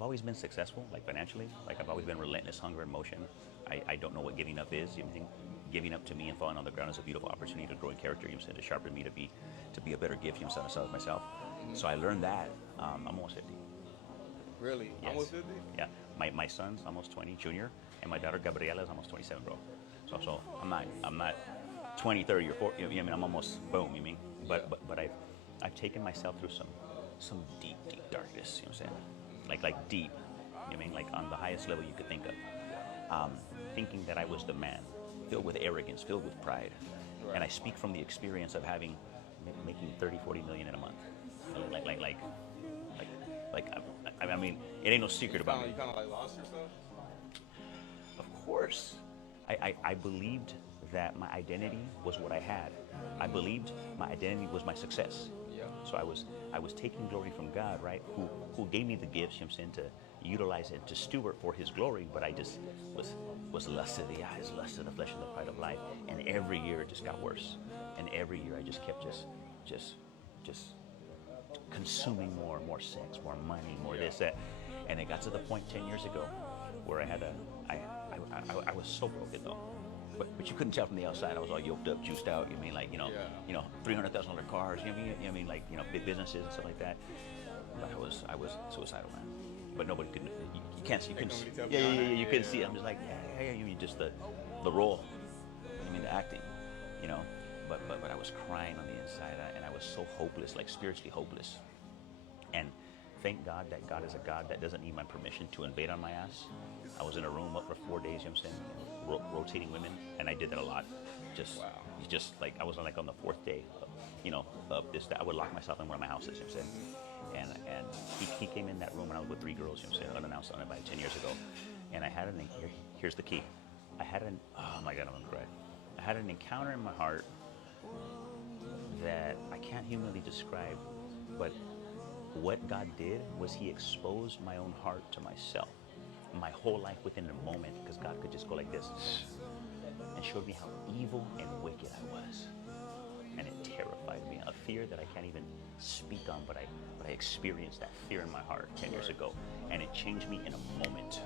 I've always been successful, like financially. Like I've always been relentless, hunger and motion. I don't know what giving up is. You think giving up to me and falling on the ground is a beautiful opportunity to grow in character. You know, to sharpen me to be a better gift. You know, to myself. So I learned that. I'm almost 50. Really? Yes. Almost 50? Yeah. My son's almost 20, junior, and my daughter Gabriela is almost 27, bro. So I'm not 20, 30, or 40. You know, I mean, I'm almost boom. You mean? But I've taken myself through some deep darkness. You know what I'm saying? Like deep. You know what I mean? Like on the highest level you could think of. Thinking that I was the man, filled with arrogance, filled with pride. Right. And I speak from the experience of making 30, 40 million in a month. I mean, it ain't no secret about me. You kind of like lost yourself? Of course. I believed that my identity was what I had. I believed my identity was my success. Yeah. So I was taking glory from God, right? Who gave me the gifts, you know what I'm saying, to utilize it, to steward for His glory. But I just was lust of the eyes, lust of the flesh, and the pride of life. And every year it just got worse. And every year I just kept just consuming more sex, more money, more this, that. And it got to the point 10 years ago where I was so broken though. But you couldn't tell from the outside. I was all yoked up, juiced out. You mean like $300,000 cars. You know what I mean like big businesses and stuff like that. But I was suicidal, man. But nobody could. You can't see. You couldn't. You couldn't see it. I'm just like you mean just the role. You mean the acting. You know. But I was crying on the inside, and I was so hopeless, like spiritually hopeless. And thank God that God is a God that doesn't need my permission to invade on my ass. I was in a room up for 4 days, you know what I'm saying, rotating women, and I did that a lot. Just like I was on the fourth day, of this. That I would lock myself in one of my houses, you know what I'm saying, and he came in that room when I was with 3 girls, you know what I'm saying, unannounced, uninvited, 10 years ago, and I had here's the key. Oh my God, I'm gonna cry. I had an encounter in my heart that I can't humanly describe, but what God did was He exposed my own heart to myself, my whole life within a moment, because God could just go like this and showed me how evil and wicked I was. And it terrified me, a fear that I can't even speak on, but I experienced that fear in my heart 10 years ago, and it changed me in a moment.